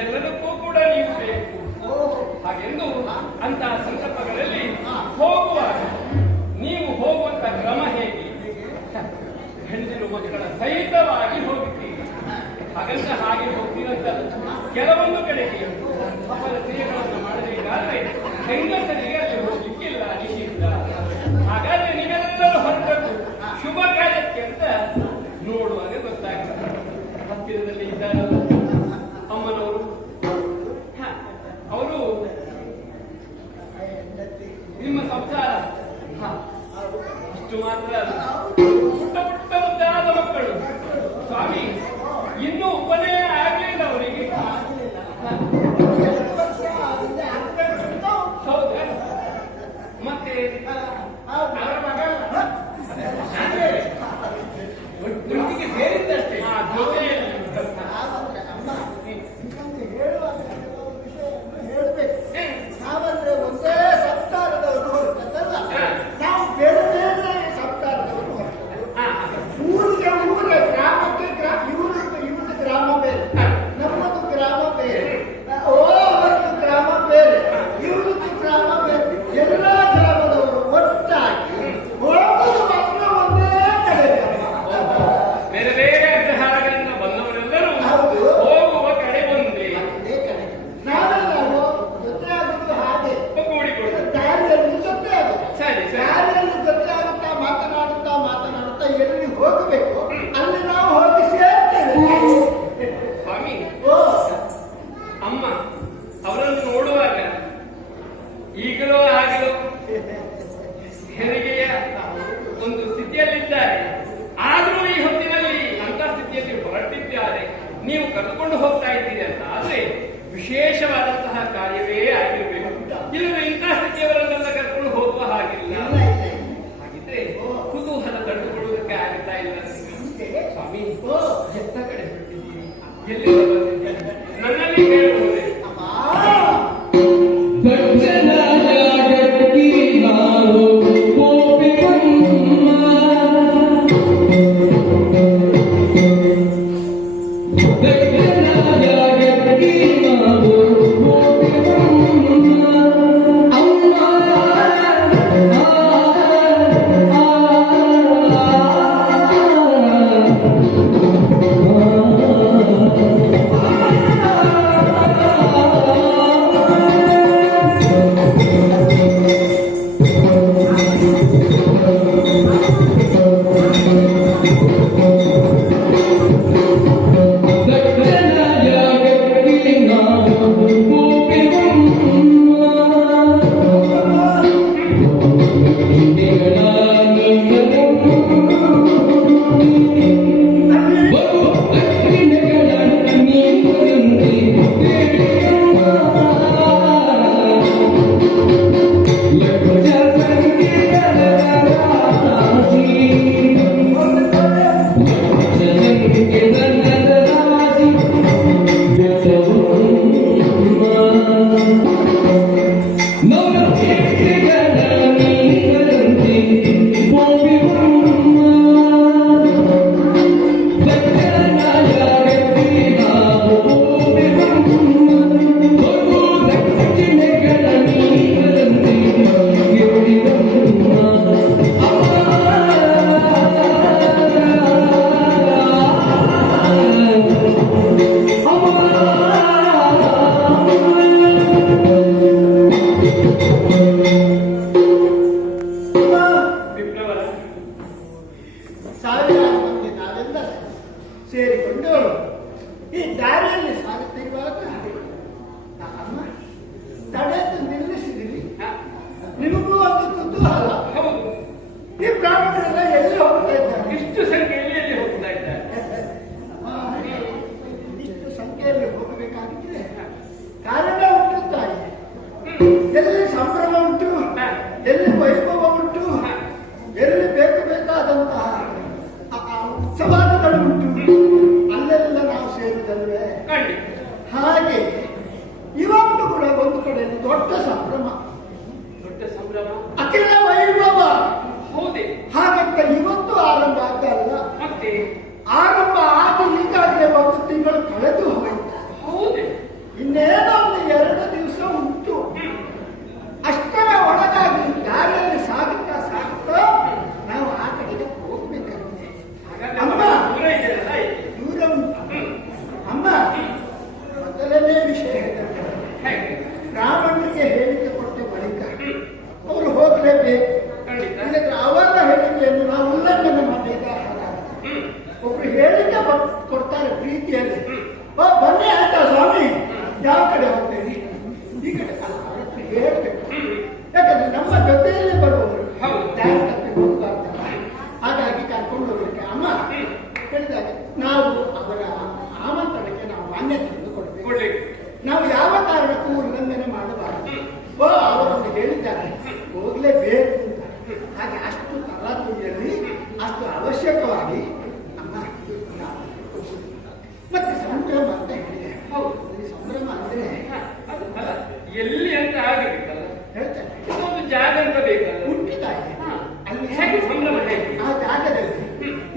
ಎಲ್ಲದಕ್ಕೂ ಕೂಡ ನೀವು ಬೇಕು. ಹಾಗೆಂದು ಅಂತಹ ಸಂದರ್ಭಗಳಲ್ಲಿ ಹೋಗುವಾಗ ನೀವು ಹೋಗುವಂತ ಕ್ರಮ ಹೇಗೆ? ಹೆಣ್ಣಿನ ಮಕ್ಕಳ ಸಹಿತವಾಗಿ ಹೋಗುತ್ತೀರಿ. ಹಾಗಂತ ಹಾಗೆ ಹೋಗ್ತೀರಂತ ಕೆಲವೊಂದು ಕಡೆಗೆ ಅವರ ಕ್ರಿಯೆಗಳನ್ನು ಮಾಡಬೇಕಾದ್ರೆ ಹೆಂಗಸರಿಗೆ ಅಲ್ಲಿ ಹೋಗ್ಲಿಕ್ಕಿಲ್ಲ, ನಿಷಿದ್ಧ. ಹಾಗಾದ್ರೆ ನೀವೆಲ್ಲರೂ ಹೊರಟದ್ದು ಶುಭ ಕಾರ್ಯಕ್ಕೆ ಅಂತ ನೋಡುವಾಗ ಗೊತ್ತಾಗ್ತದೆ. ಹತ್ತಿರದಲ್ಲಿ ಇದ್ದಾರಲ್ಲ ಅಮ್ಮನವರು, ಅವರು ನಿಮ್ಮ ಸಂಸಾರ ಇಷ್ಟು ಮಾತ್ರ ಅಲ್ಲ, ಪುಟ್ಟ ಪುಟ್ಟ ಮುದ್ದಾದ ಮಕ್ಕಳು. ಸ್ವಾಮಿ, ಇನ್ನೂ ಉಪನಯನ ಆಗಲಿಲ್ಲ ಅವರಿಗೆ. ಹೌದಾ? ಮತ್ತೆ ಅವರ ಮಗ ಒಟ್ಟಿಗೆ ಸೇರಿದ್ದಷ್ಟೇ ಜೊತೆಯಲ್ಲಿ ನಾವಂದ್ರೆ ಒಂದೇ ಸಂಸ್ಕಾರದವರು ಹೊರಟದ್ದಲ್ಲ, ನಾವು ಬೇರೆ ಬೇರೆ ಸಂಸ್ಕಾರದವರು ಹೊರಟದ್ದು. ಊರಿಗೆ ಊರೇ, ಗ್ರಾಮಕ್ಕೆ ಇವ್ರದ್ದು ಗ್ರಾಮ ಬೇರೆ, ನಮ್ಮದು ಗ್ರಾಮ ಬೇರೆ, ಅವರದ್ದು ಗ್ರಾಮ ಬೇರೆ, ಇವ್ರದ್ದು ಗ್ರಾಮ ಬೇರೆ. ಎಲ್ಲ ಗ್ರಾಮದವರು ಒಟ್ಟಾಗಿ ಹೋಗುದು ಮಾತ್ರ ಒಂದೇ ಕಡೆ. ಬೇರೆ ಬೇರೆ ಅಗ್ರಹಾರಗಳಿಂದ ಬಂದವರೆಲ್ಲರೂ ಹೋಗುವ ಕಡೆ ಒಂದೇ ಕಡೆ. ನಾವೆಲ್ಲ ಜೊತೆ ಆಗುದು ಹಾಗೆ, ಕೂಡಿಕೊಳ್ಳಿ ದಾರಿಯಲ್ಲಿ ಜೊತೆ ಆಗುದು. ಸರಿ ಸರಿ. ದಾರಿಯಲ್ಲಿ ಜೊತೆ ಆಗುತ್ತಾ ಮಾತನಾಡುತ್ತಾ ಎಲ್ಲಿ ಹೋಗಬೇಕು ಅಲ್ಲಿ ನಾವು ಹೋಗಿ ಸೇರ್ತೇವೆ. ಸ್ವಾಮಿ, ಅಮ್ಮ ಅವರನ್ನು ನೋಡುವಾಗ ಈಗಲೂ ಆಗಲೂ ಹೆರಿಗೆಯ ಒಂದು ಸ್ಥಿತಿಯಲ್ಲಿದ್ದಾರೆ. ಆದರೂ ಈ ಹೊತ್ತಿನಲ್ಲಿ ಅಂತ ಸ್ಥಿತಿಯಲ್ಲಿ ಹೊರಟಿದ್ದಾರೆ. ನೀವು ಕರೆದುಕೊಂಡು ಹೋಗ್ತಾ ಇದ್ದೀರಿ ಅಂತ ಆದ್ರೆ ವಿಶೇಷವಾದಂತಹ ಕಾರ್ಯವೇ ಆಗಿರಬೇಕು. ಇಲ್ಲವೇ ಇಂತಹ ಸ್ಥಿತಿಯವರನ್ನೆಲ್ಲ ಕರ್ಕೊಂಡು ಹೋಗುವ ಹಾಗಿಲ್ಲ. ಹಾಗಿದ್ರೆ ಕುತೂಹಲ ತಡೆದುಕೊಳ್ಳುವುದಕ್ಕೆ ಆಗುತ್ತಾ ಇಲ್ಲ. ಸ್ವಾಮಿ, ಎತ್ತ ಕಡೆ ಬಿಟ್ಟಿದ್ದೀರಿ? ಎಲ್ಲಿಂದ ಬಂದಿದ್ದೀರಿ? ನನ್ನಲ್ಲಿ ಹೇಳುವುದೇ ಸಾವಿರಾರು ಮಂದಿ ನಾವೆಲ್ಲ ಸೇರಿಕೊಂಡು ಈ ದಾರಿಯಲ್ಲಿ ಸಾಗುತ್ತಿರುವಾಗ ಅಮ್ಮ ತಡೆದು ನಿಲ್ಲಿಸಿದಿರಿ. ನಿಮಗೂ ಒಂದು ಕುತೂಹಲ, ಹೌದು, ಈ ಬ್ರಾಹ್ಮಣರೆಲ್ಲ ಎಲ್ಲಿ ಹೋಗ್ತಾ ಇದ್ದಾರೆ? ಇಷ್ಟು ಸಂಖ್ಯೆಯಲ್ಲಿ ಎಲ್ಲಿ ಹೋಗ್ತಾ ಇದ್ದಾರೆ? ಇಷ್ಟು ಸಂಖ್ಯೆಯಲ್ಲಿ ಹೋಗಬೇಕಾಗಿದ್ರೆ ಕಾರಣ ಉಂಟು ತಾಯಿ. ಎಲ್ಲಿ ಸಂಭ್ರಮ ಉಂಟು, ಎಲ್ಲಿ ವೈಭವ ಉಂಟು, ಎಲ್ಲಿ ಬೇಕಾದಂತಹ ಉತ್ಸವಾದಿಗಳು ಉಂಟು, ಅಲ್ಲೆಲ್ಲ ನಾವು ಸೇರಿದಲ್ವೇ. ಹಾಗೆ ಇವತ್ತು ಕೂಡ ಒಂದು ಕಡೆಯಲ್ಲಿ ದೊಡ್ಡ ಸಂಭ್ರಮ, ದೊಡ್ಡ ಸಂಭ್ರಮ, ಅಖಿಲ ವೈಭವ. ಹೌದೇ? ಹಾಗಂತ ಇವತ್ತು ಆರಂಭ ಆಗ್ತಲ್ಲ, ಮತ್ತೆ ಆರಂಭ ಆಗಿ ಈಗಾಗಲೇ ಒಂದು ತಿಂಗಳು ಕಳೆದು ಹೋಯ್ತು. ಹೌದೇ? ಇನ್ನೇನೋ ಒಂದು 2 ದಿವಸ ಉಂಟು. ಅಷ್ಟರ ಒಳಗಾಗಿ ದಾರಿಯಲ್ಲಿ ಸಾಗುತ್ತಾ ನಾವು ಆ ಕಡೆಗೆ ಹೋಗ್ಬೇಕಾಗಿದೆ. ಅಮ್ಮ ದೂರ ಉಂಟು. ಅಮ್ಮ ಮೊದಲನೇ ವಿಷಯ ಹೇಳಿದ್ರೆ ಬ್ರಾಹ್ಮಣರಿಗೆ ಹೇಳಿಕೆ ಕೊಟ್ಟ ಬಳಿಕ ಅವರು ಹೋಗ್ಲೇಬೇಕು. ಇಲ್ಲದ್ರೆ ಅವರ ಹೇಳಿಕೆಯನ್ನು ನಾವು ಉಲ್ಲಂಘನೆ ಮಾಡಿದ ಹಾಗಾಗುತ್ತೆ. ಒಬ್ರು ಹೇಳಿಕೆ ಕೊಡ್ತಾರೆ ಪ್ರೀತಿಯಲ್ಲಿ, ಬನ್ನಿ ಆಯ್ತಾ ಸ್ವಾಮಿ, ಯಾವ ಕಡೆ ಹೋಗ್ತೇನೆ, ಈ ಕಡೆ ಹೇಳ್ಬೇಕು. ಯಾಕಂದ್ರೆ ನಮ್ಮ ಜೊತೆಯಲ್ಲಿ ಬರುವವರು ಡ್ಯಾಮ್ ತಪ್ಪಿ ಹೋಗಬಾರ್ದಲ್ಲ, ಹಾಗಾಗಿ ಕರ್ಕೊಂಡು ಹೋಗ್ಲಿಕ್ಕೆ ಅಮ್ಮ ಹೇಳಿದಾಗ ನಾವು ಅವರ ಆಮಂತ್ರಣಕ್ಕೆ ನಾವು ಮಾನ್ಯತೆಯನ್ನು ಕೊಡಬೇಕು. ನಾವು ಯಾವ ಕಾರಣಕ್ಕೂ ಉಲ್ಲಂಘನೆ ಮಾಡಬಾರದು. ಅವರನ್ನು ಹೇಳಿದ್ದಾರೆ ಹೋಗ್ಲೇಬೇಕು ಅಂತ. ಹಾಗೆ ಅಷ್ಟು ತರಾತುರಿಯಲ್ಲಿ ಅಷ್ಟು ಅವಶ್ಯಕವಾಗಿ ನಮ್ಮ ಮತ್ತೆ ಸಂಭ್ರಮ ಅಂತ ಹೇಳಿದೆ. ಹೌದು, ಸಂಭ್ರಮ ಅಂದ್ರೆ ಎಲ್ಲಿ ಅಂತ ಆಗಬೇಕಲ್ಲ, ಹೇಳ್ತಾರೆ ಒಂದು ಜಾಗ ಅಂತ ಬೇಕಲ್ಲ, ಹುಟ್ಟಿತಾಯಿ ಅಲ್ಲಿ ಹೇಗೆ ಸಂಭ್ರಮ ಹೇಗೆ? ಆ ಜಾಗದಲ್ಲಿ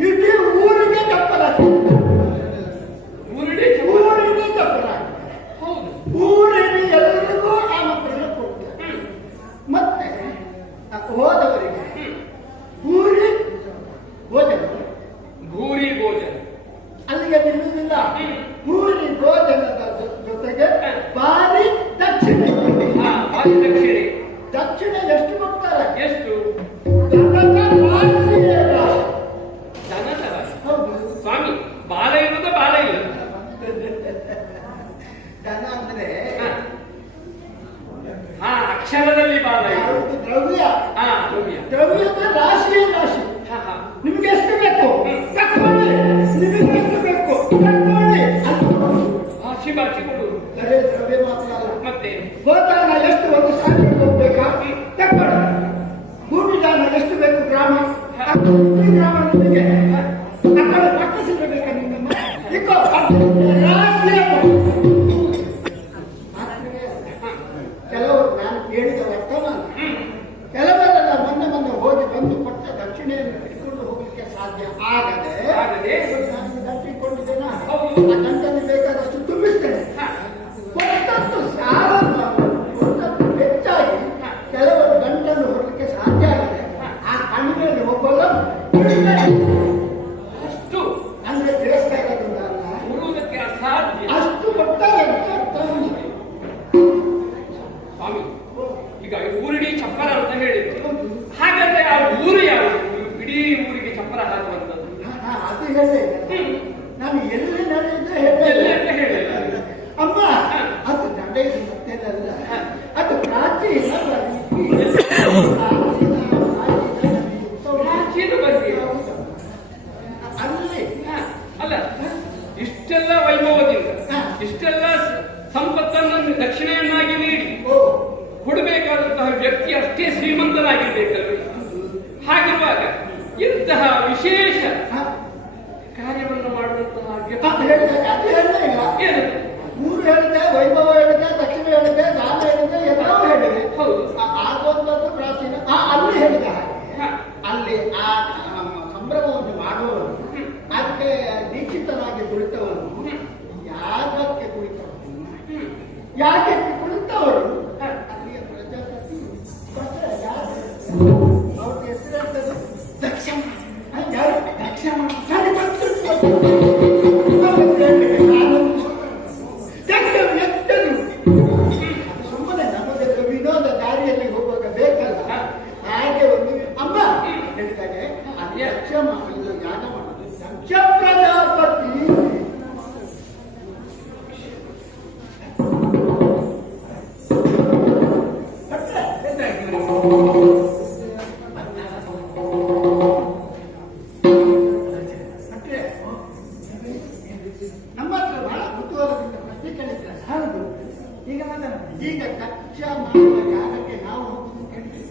ಇಡೀ ಊರಿಗೆ ತಪ್ಪಲಾಗ್ತದೆ. ಊರಿಗೆ ತಪ್ಪಲಾಗ್ತದೆ. ಹೌದು, ಊರಿನ ಎಲ್ಲರಿಗೂ ಆಮಂತ್ರಣ ಕೊಡ್ತಾರೆ. ಮತ್ತೆ ಹೋದವರಿಗೆ ಭೂರಿ ಭೋಜನ, ಭೂರಿ ಭೋಜನ ಅಲ್ಲಿಗೆ ನಿಲ್ಲುವುದಿಲ್ಲ. ಭೂರಿ ಭೋಜನದ ಜೊತೆಗೆ ಭಾರಿ ದಕ್ಷಿಣೆ. ದಕ್ಷಿಣೆ. ದಕ್ಷಿಣೆ ಎಷ್ಟು ಕೊಡ್ತಾರೆ? ಎಷ್ಟು? ಹೌದು ಸ್ವಾಮಿ, ಬಾಲ ಇರುವುದ ಬಾಲ ಇಲ್ಲ. ಧನ ಅಂದ್ರೆ ಅಕ್ಷರದಲ್ಲಿ ಬಾಲ ಯಾವುದು? ದ್ರವ್ಯ. ದ್ರವ್ಯದ ರಾಶಿ ರಾಶಿ. ನಿಮ್ಗೆ ಎಷ್ಟು ಬೇಕು ತಕ್ಕೊಳ್ಳಿ, ನಿಮಗೆ ಎಷ್ಟು ಬೇಕು ತಕ್ಕೊಳ್ಳಿ. ಭಾಷೆ ಭಾಷೆ ಕೊಡುವುದು ಬರೇ ದ್ರವ್ಯ ಮಾತ್ರ ಅಲ್ಲ, ಮತ್ತೆ ಗೋದಾನ ಎಷ್ಟು 1,000 ಹೋಗ್ಬೇಕಾ ತಕ್ಕೊಳ್ಳಿ. ಭೂಮಿದಾನ ಎಷ್ಟು ಬೇಕು ಗ್ರಾಮ, ಗ್ರಾಮ ನಿಮಗೆ ಅಕ್ಕಡೆ ಪಟ್ಟಿಸಿರ್ಬೇಕಾ ನಿಮ್ಮನ್ನ ಇಕ್ಕೋ ರಾಶಿ. ಕೆಲವರು ನಾನು ಕೇಳಿದ ವರ್ತಮಾನ, ಕೆಲವರೆಲ್ಲ ಮೊನ್ನೆ ಹೋಗಿ ಬಂದು ಕೊಟ್ಟ ದಕ್ಷಿಣೆಯನ್ನು ಇಟ್ಕೊಂಡು ಹೋಗ್ಲಿಕ್ಕೆ ಸಾಧ್ಯ ಆಗದೆ ನಾನು ದಟ್ಟಿಕೊಂಡಿದ್ದೇನೆ. ಆ ಗಂಟನ್ನು ಬೇಕಾದಷ್ಟು ತುಂಬಿಸ್ತೇನೆ. ಕೊಟ್ಟದ್ದು ಸಾಲಲ್ಲ, ಕೊಟ್ಟದ್ದು ಹೆಚ್ಚಾಗಿ ಕೆಲವರು ಗಂಟನ್ನು ಹೊರಲಿಕ್ಕೆ ಸಾಧ್ಯ ಆಗಿದೆ. ಆ ಕಣ್ಣಿನಲ್ಲಿ ಒಬ್ಬಲ್ಲ ಅಷ್ಟು ನನಗೆ ತಿಳಿಸ್ತಾ ಇರೋದಿಲ್ಲ, ಕೊಡುವುದಕ್ಕೆ ಅಸಾಧ್ಯ. ಅಷ್ಟು ಕೊಟ್ಟಾರೆ ಅಂತ ಸ್ವಾಮಿ, ಈಗ ಊರಿಡೀ ಚಪ್ಪರ ಅಂತ ಹೇಳಿದ್ರು, ಹಾಗಾದ್ರೆ ಆ ಊರು ಯಾವುದು? ಇಡೀ ಊರಿಗೆ ಚಪ್ಪರ ಹಾಕುವಂಥದ್ದು ಅದು ಹೇಳಿದೆ ನಾನು ಎಲ್ಲಿ ನಡೆಯುತ್ತೆ ಎಲ್ಲಿ ಅಂತ ಹೇಳಿಲ್ಲ ಅಮ್ಮ. ಅದು ನಡೆಯುದು ಮತ್ತೇನಲ್ಲ, ಅದು ಪ್ರಾಚೀನ ಪ್ರಾಚೀನ ಬಗ್ಗೆ ಅಲ್ಲಿ ಅಲ್ಲ, ಇಷ್ಟೆಲ್ಲ ವೈಭವದಿಂದ ಇಷ್ಟೆಲ್ಲ ಸಂಪತ್ತನ್ನು ದಕ್ಷಿಣೆಯನ್ನಾಗಿ ನೀಡಿ ಕೊಡಬೇಕಾದಂತಹ ವ್ಯಕ್ತಿ ಅಷ್ಟೇ ಶ್ರೀಮಂತನಾಗಿರ್ಬೇಕಲ್ವ? ಹಾಗಿರುವಾಗ ಇಂತಹ ವಿಶೇಷ ಕಾರ್ಯವನ್ನು ಮಾಡುವಂತಹ ಅದು ಹೇಳಲೇ ಇಲ್ಲ. ಏನು? ಊರು ಹೇಳಿದೆ, ವೈಭವ ಹೇಳಿದೆ, ದಕ್ಷಿಣ ಹೇಳಿದೆ, ದಾನ ಹೇಳಿದೆ, ಎಲ್ಲವೂ ಹೇಳಿದೆ. ಹೌದು, ಆಗುವಂಥದ್ದು ಪ್ರಾಚೀನ. ಅಲ್ಲಿ ಹೇಳಿದೆ ಹಾಗೆ ಅಲ್ಲಿ ಆ ಸಂಭ್ರಮವನ್ನು ಮಾಡುವವರು, ಅದಕ್ಕೆ ದೀಕ್ಷಿತರಾಗಿ ಕುಳಿತವರು, ಯಾಗಕ್ಕೆ ಕುಳಿತವರು, ಯಾಗಕ್ಕೆ ಕುಳಿತವರು ಅಲ್ಲಿಯ ಪ್ರಜಾಪತಿ ಅವ್ರ ಹೆಸರು ದಕ್ಷಿಣ. ಯಾರು ದಕ್ಷಿಣ ಸರಿ ಸುಮ್ಮನೆ ನಮ್ಮದೆಲ್ಲ ವಿನೋದ ದಾರಿಯಲ್ಲಿ ಹೋಗುವಾಗ ಬೇಕಲ್ಲ. ಹಾಗೆ ಒಂದು ಅಮ್ಮ ಹೇಳಿದಾಗೆ ಅಲ್ಲಿ ಅಕ್ಷಮ ಇಲ್ಲ ಯಾಗ ಮಾಡೋದು ದಕ್ಷ ಪ್ರಜಾಪತಿ. ನಮ್ಮ ಹತ್ರ ಬಹಳ ಕುತೂಹಲದಿಂದ ಪ್ರಶ್ನೆ ಕೇಳಿದ್ದಾರೆ. ಹೌದು, ಈಗ ಈಗ ದಕ್ಷ ಮಾಡುವ ಯಾಗಕ್ಕೆ ನಾವು ಹೇಳ್ತೀವಿ.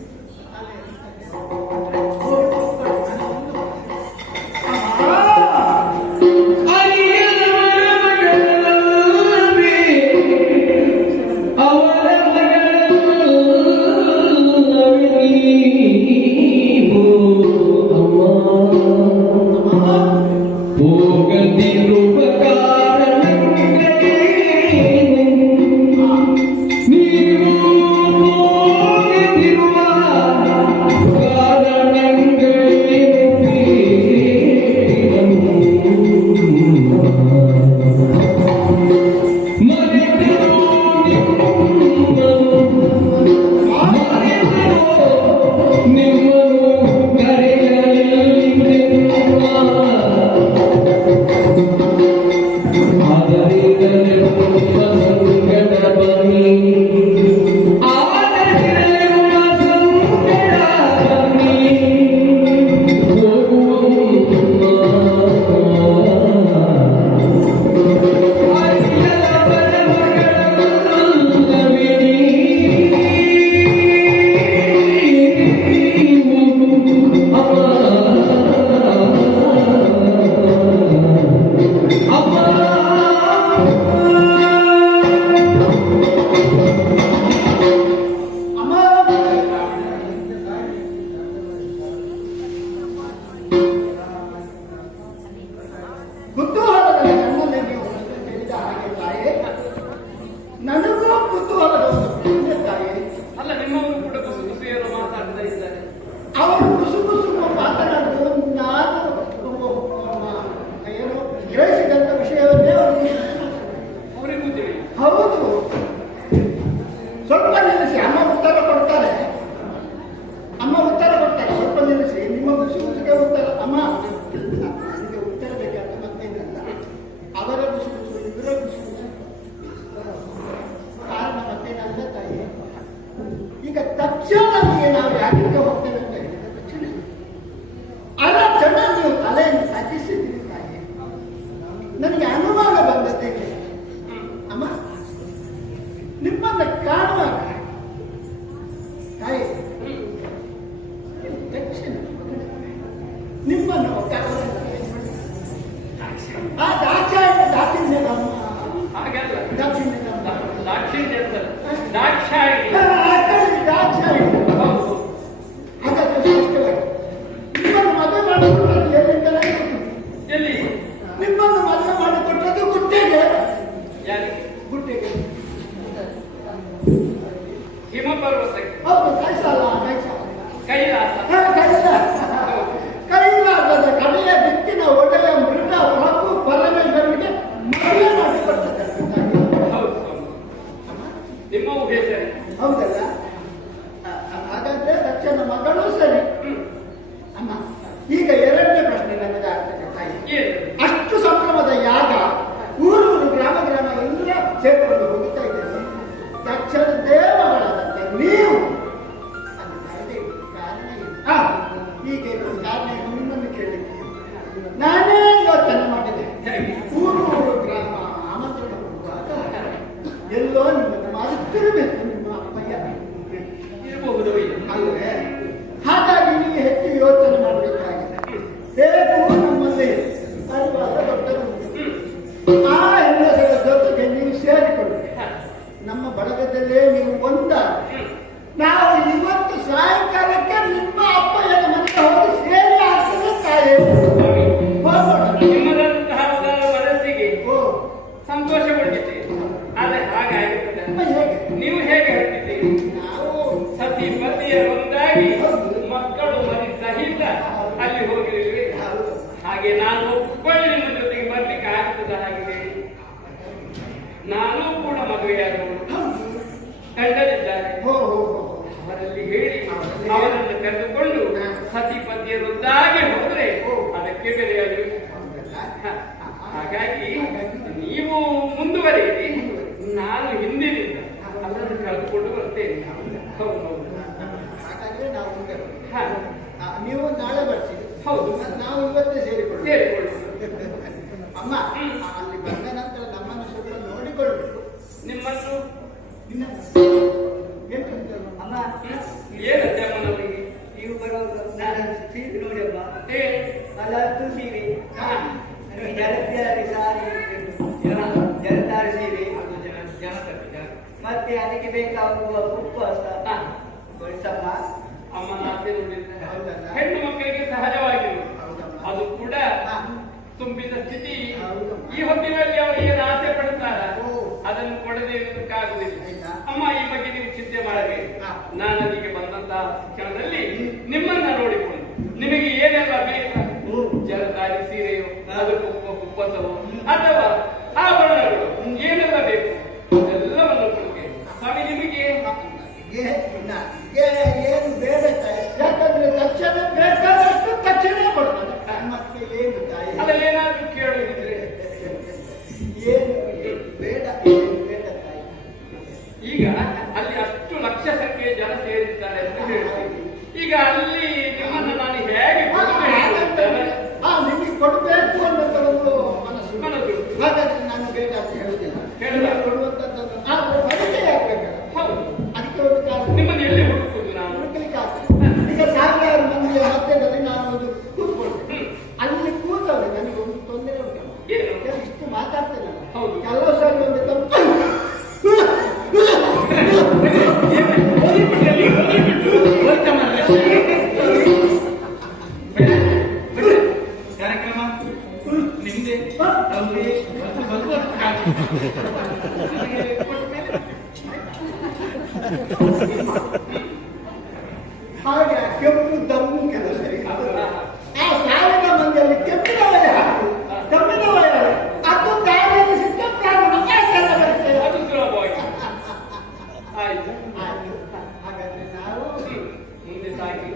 ಕುತೂಹಲದಲ್ಲಿ ನನ್ನಲ್ಲಿ ನೀವು ಪ್ರಶ್ನೆ ಕೇಳಿದ ಹಾಗೆ ತಾಯೇ, ನನಗೂ ಕುತೂಹಲದ ಒಂದು ಪ್ರಶ್ನೆ ತಾಯೇ. ಅಲ್ಲ, ನಿಮ್ಮವರು ಕೂಡ ಕುಸುಕುಸಿಯನ್ನು ಮಾತಾಡ್ತಾ ಇದ್ದಾರೆ. ಅವರು ಕುಸುಕು ಮಾತನಾಡುವುದು ನಾನು ಏನು ಗ್ರಹಿಸಿದಂತ ವಿಷಯವನ್ನೇ ಅವರಿಗೂ ತಿಳಿಯಿತು. ಹೌದು. ಸ್ವಲ್ಪ ನಿಲ್ಲಿಸಿ, ಅಮ್ಮ ಉತ್ತರ ಕೊಡ್ತಾರೆ. ಸ್ವಲ್ಪ ನಿಲ್ಲಿಸಿ, ನಿಮ್ಮ ಕುಸುಕಿಗೆ ಉತ್ತರ. ಅಮ್ಮ ನನಗೆ ಉತ್ತರ ಬೇಕಾದ ಮತ್ತೇನಲ್ಲ, ಅವರ ಕುಸುಕು ಇವರ ಕುಸುಕು ಕಾರಣ ಮತ್ತೇನಲ್ಲ ತಾಯಿ. ಈಗ ತಕ್ಷಣಕ್ಕೆ ನಾವು ಯಾಕೆ ಹೋಗ್ತೇವೆ ಅಂತ ಹೇಳಿದ ತಕ್ಷಣ ಅರಕ್ಷಣ ನೀವು ತಲೆಯನ್ನು ತಗ್ಗಿಸಿದ್ದೀರಿ ತಾಯಿ. ನನಗೆ ಅನುಮಾನ ಬಂದದ್ದೇನೆ ಅಮ್ಮ, ನಿಮ್ಮನ್ನ ಕಾಣುವಾಗ ತಾಯಿ ತಕ್ಷಣ ನಿಮ್ಮನ್ನು ದಾಕ್ಷಿಣ್ಯದ ಹಾಗಲ್ಲ, ದಾಕ್ಷಿಣ್ಯದ ದಾಕ್ಷಿಣ್ಯ ದಾಕ್ಷಾಯಿಣಿ. ದಾಕ್ಷಾಯಿಣಿ ಹೌದು. ಹಾಗಾದ್ರೆ ಸ್ಪಷ್ಟವಾಗಿ ನಿಮ್ಮನ್ನು ಮದುವೆ ಮಾಡಿಕೊಟ್ಟದ್ದು ಎಲ್ಲಿಂದಲೇ ಎಲ್ಲಿ? ನಿಮ್ಮನ್ನು ಮದುವೆ ಮಾಡಿಕೊಟ್ಟದ್ದು ಗುಟ್ಟೆಗೆ. ಯಾರಿಗೆ? ಗುಟ್ಟೆಗೆ. ಹಿಮಪರ್ವತಕ್ಕೆ. ಹೌದು, ಕೈಸಾಲ ಕೈಲಾಸ. ಕೈಲಾಸದ ಕಡೆಯ ದಿಕ್ಕಿನ ಒಡೆಯ ಮೃಗ ಪ್ರಭು ಪರಮೇಶ್ವರನಿಗೆ ಮದುವೆ ಮಾಡಿಕೊಡ್ತಾರೆ. ಹೌದು, ನಿಮ್ಮ ಉದ್ದೇಶ ಹೌದಲ್ಲ? ಹಾಗಾದ್ರೆ ದಕ್ಷನ ಮಗಳು ಸರಿ. ಅಮ್ಮ, ಈಗ ಎರಡನೇ ಪ್ರಶ್ನೆ ನನಗೆ ಆಗ್ತದೆ ತಾಯಿ. ಏನು? ಅಷ್ಟು ಸಂಭ್ರಮದ ಯಾಗ, ಊರೂರು ಗ್ರಾಮ ಎಲ್ಲ ಸೇರ್ಕೊಂಡು ಹೋಗುತ್ತಾ ಇದ್ದೇನೆ. ದಕ್ಷನ ದೇವಗಳಾದಂತೆ ನೀವು ಕಾರಣ ಏನು? ಹೀಗೆ ಕಾರಣ ಏನು ನಿಮ್ಮನ್ನು ಕೇಳಿದ್ದೆ. ನಾನೇ ಯೋಚನೆ ಮಾಡಿದೆ. ಊರೂರು ಗ್ರಾಮ ಆಮಂತ್ರಣ ಕೊಡುವಾಗ ಎಲ್ಲೋ ನಿಮ್ಮನ್ನು ಮರೆತಿರಬೇಕು ನಿಮ್ಮ ಅಪ್ಪಯ್ಯ ಇರಬಹುದು ಅಲ್ಲವೇ? ಹಾಗಾಗಿ ನೀವು ಹೆಚ್ಚು ಯೋಚನೆ ಮಾಡಬೇಕಾಗಿದೆ. ಹೇಗೂ ನಮ್ಮಲ್ಲಿ ಅರಿವಾದ ದೊಡ್ಡರು ಆ ಹೆಂಗಸರ ಜೊತೆಗೆ ನೀವು ಸೇರಿಕೊಳ್ಳಿ. ನಮ್ಮ ಬಳಗದಲ್ಲೇ ನೀವು ಒಂದ. ನಾವು ಇವತ್ತು ಸಾಯಂಕಾಲಕ್ಕೆ ನಿಮ್ಮ ಅಪ್ಪಯ್ಯನ ಮನೆಗೆ ಹೋಗಿ ಸೇರಿ ಆಗ್ತದೆ ತಾಯಿ. ಹೋಗೋಣ. ನಿಮ್ಮದಂತಹ ಮನಸ್ಸಿಗೆ ಸಂತೋಷಗೊಂಡಿದ್ದೀರಿ. ಆದರೆ ಹಾಗಾಗುತ್ತದೆ. ಹೇಗೆ? ನೀವು ಹೇಗೆ ಹೇಳ್ತಿದ್ದೀರಿ? ನಾವು ಸತಿ ಪತಿಯ ಒಂದಾಗಿ ಮಕ್ಕಳು ಮರಿ ಸಹಿತ ಅಲ್ಲಿ ಹೋಗಿರುವೆ. ಹಾಗೆ ನಾನು ಒಪ್ಪಿಕೊಳ್ಳಿ ನಿಮ್ಮ ಜೊತೆಗೆ ಬರ್ಲಿಕ್ಕೆ ಆಗ್ತದ? ಹಾಗೆ ಹೇಳಿ. ನಾನು ಕೂಡ ಮದುವೆಯಾದವಳು, ಗಂಡನಿದ್ದಾರೆ. ಅವರಲ್ಲಿ ಹೇಳಿ ಅವರನ್ನು ಕರೆದುಕೊಂಡು ಸತಿ ಪತಿಯರೊಂದಾಗಿ ಹೋದ್ರೆ ಅದಕ್ಕೆ ಅದಕ್ಕೆ ಬೆಲೆಯಾಗಿರಬೇಕು. ಹಾಗಾಗಿ ನೀವು ಮುಂದುವರಿಯಿರಿ, ನಾನು ಹಿಂದಿನಿಂದ ಅದನ್ನು ಕಳೆದುಕೊಂಡು ಬರ್ತೇನೆ. ಹೌದು. ಹಾಗಾದ್ರೆ ನಾವು ಮುಂದೆ ಹಾ, ನೀವು ನಾಳೆ ಬರ್ತೀರಿ. ಹೌದು, ನಾವು ಇವತ್ತೇ ಸೇರಿಕೊಳ್ಳಿ. ಅಮ್ಮ ಅಲ್ಲಿ ಬಂದ ನಂತರ ನಮ್ಮನ್ನು ಸ್ವಲ್ಪ ನೋಡಿಕೊಳ್ಬೇಕು. ನಿಮ್ಮನ್ನು ಅಮ್ಮ ಏನಂತೆ ಅಮ್ಮನವರಿಗೆ? ನೀವು ಬರೋದು ಸೀರೆ ನೋಡಿ ಅಮ್ಮ. ಅಲ್ಲದ್ದು ಸೀರೆ ಜಲಧಾರಿ ಸಾರಿ ಜಲಧಾರಿ ಸೀರೆ ಮತ್ತೆ ಅದಕ್ಕೆ ಬೇಕಾಗುವ ಉಪವಾಸ ಗೊಳಿಸಮ್ಮ. ಅಮ್ಮನ ಆಸೆ ನೋಡಿದ್ರೆ ಹೆಣ್ಣು ಮಕ್ಕಳಿಗೆ ಸಹಜವಾಗಿರುವುದು, ಅದು ಕೂಡ ತುಂಬಿದ ಸ್ಥಿತಿ. ಈ ಹೊತ್ತಿನಲ್ಲಿ ಅವರು ಏನು ಆಸೆ ಪಡ್ತಾರ ಅದನ್ನು ಕೊಡದೆ ಇರುವುದಕ್ಕಾಗುವುದಿಲ್ಲ. ಅಮ್ಮ, ಈ ಬಗ್ಗೆ ನೀವು ಚಿಂತೆ ಮಾಡಬೇಕು. ನಾನು ಅಲ್ಲಿಗೆ ಬಂದಂತಹ ಕ್ಷಣದಲ್ಲಿ ನಿಮ್ಮನ್ನ ನೋಡಿಕೊಂಡು ನಿಮಗೆ ಏನೆಲ್ಲ ಬೇಕು, ಜಲಧಾರಿ ಸೀರೆಯೋ ಅದಕ್ಕೆ ಕುಪ್ಪಸವೋ ಅಥವಾ ಆಭರಣಗಳು ಏನೆಲ್ಲ ಬೇಕು ಅದೆಲ್ಲವನ್ನು ಕೊಡುತ್ತೇನೆ. ಸ್ವಾಮಿ, ನಿಮಗೆ ಏನು ಬೇಡ ತಾಯಿ, ಯಾಕಂದ್ರೆ ತಕ್ಷಣ ಬೇಕಾದಷ್ಟು ತಕ್ಷಣ ಕೊಡ್ತಾರೆ. ಮತ್ತೆ ಏನು ತಾಯಿ, ಅದಲ್ಲೇನಾದ್ರೂ ಕೇಳುವುದಿದ್ರೆ ಏನು ಬೇಡ, ಏನು ಬೇಡ ತಾಯಿ. ಈಗ ಅಲ್ಲಿ ಅಷ್ಟು ಲಕ್ಷ ಸಂಖ್ಯೆಯ ಜನ ಸೇರಿದ್ದಾರೆ ಅಂತ ಹೇಳ್ತೀವಿ. ಈಗ ಅಲ್ಲಿ ನಿಮ್ಮನ್ನು ನಾನು ಹೇಗೆ ನಿಮಗೆ ಕೊಡಬೇಕು ಅನ್ನೋದು ಒಂದು ಮನಸ್ಸು. ಹಾಗಾದ್ರೆ ನಾನು ಬೇಡ ಅಂತ ಹೇಳುವುದಿಲ್ಲ. ಕೊಡುವಂತದ್ದನ್ನು ಪರಿಚಯ ಆಗ್ಬೇಕಲ್ಲ. ಹೌದು, ಅದಕ್ಕೆ ಒಂದು ಕಾರಣ. ನಿಮ್ಮನ್ನು ಎಲ್ಲಿ ಹುಡುಕುವುದು ನಾನು? ಹುಡುಕಲಿಕ್ಕೆ ಆಗ್ತದೆ. ಈಗ ಸಾವಿರಾರು ಮಂದಿಯ ಮಧ್ಯದಲ್ಲಿ ನಾನು ಒಂದು ಕೂತ್ಕೊಳ್ತೇನೆ. ಅಲ್ಲಿ ಕೂತವ್ರೆ ನನಗೆ ಒಂದು ತೊಂದರೆ ಉಂಟಲ್ಲ. ಏನು? ಇಷ್ಟು ಮಾತಾಡ್ತೇನೆ. ಹೌದು, ಕೆಲವು ಸಾರಿ ಒಂದು ಕಾರ್ಯಕ್ರಮ ನಿಮ್ದೆ ಹಾಗೆ ಕೆಂಪು ದಮ್ಮು ಕೆಲಸ. ಆ ಸಾವಿರ ಮಂದಿಯಲ್ಲಿ ಕೆಂಪಿನ ವಯ ಹಾಕು, ದಮ್ಮಿನ ವಯ ಅದು ದಾರಿಯಲ್ಲಿ ಸಿಕ್ಕ ಪ್ರಾರಂಭ ಬರ್ತೇವೆ. ಅದು ಸುಲಭವಾಗಿ ಆಯ್ತು. ಹಾಗಾದ್ರೆ ನಾವು ಮುಂದೆ ಸಾಗಿ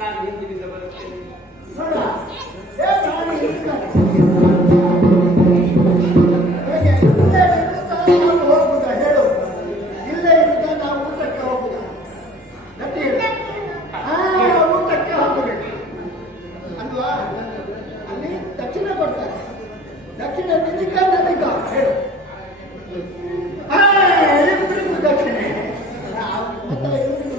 ನಾನು ಹಿಂದಿನಿಂದ ಬರುತ್ತೇನೆ. ನೋಡುವ. ಹೋಗುದಾ ಹೇಳು, ಇಲ್ಲೇ ಇರುತ್ತಾ ನಾವು ಊಟಕ್ಕೆ ಹೋಗುದಾ? ಗಟ್ಟಿ ಹೇಳು. ಊಟಕ್ಕೆ ಹೋಗಬೇಕು ಅಲ್ವಾ? ಅಲ್ಲಿ ದಕ್ಷಿಣ ಕೊಡ್ತಾರೆ. ದಕ್ಷಿಣ ನಿಧಿಕ ನದಿಕ ಹೇಳು. ಇಬ್ಬರಿಗೂ ದಕ್ಷಿಣೆ. ಮತ್ತೆ ಇವ್ರಿಗೂ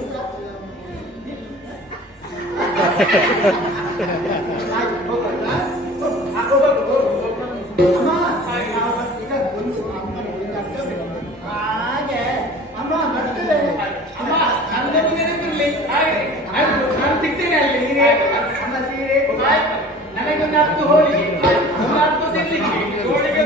ಹಾಗೆ ಅಮ್ಮ ಬರ್ತೇವೆ. ಅಮ್ಮ, ನನ್ನನ್ನು ನೆನಪಿರ್ಲಿ. ನಾನು ಸಿಗ್ತೇನೆ ಅಲ್ಲಿ. ಅಮ್ಮ ಸೀರೆ ನನಗೊಂದು 10 ಹೋಳಿಗೆ, 10 ತಿನ್ಲಿಕ್ಕೆ ಹೋಳಿಗೆ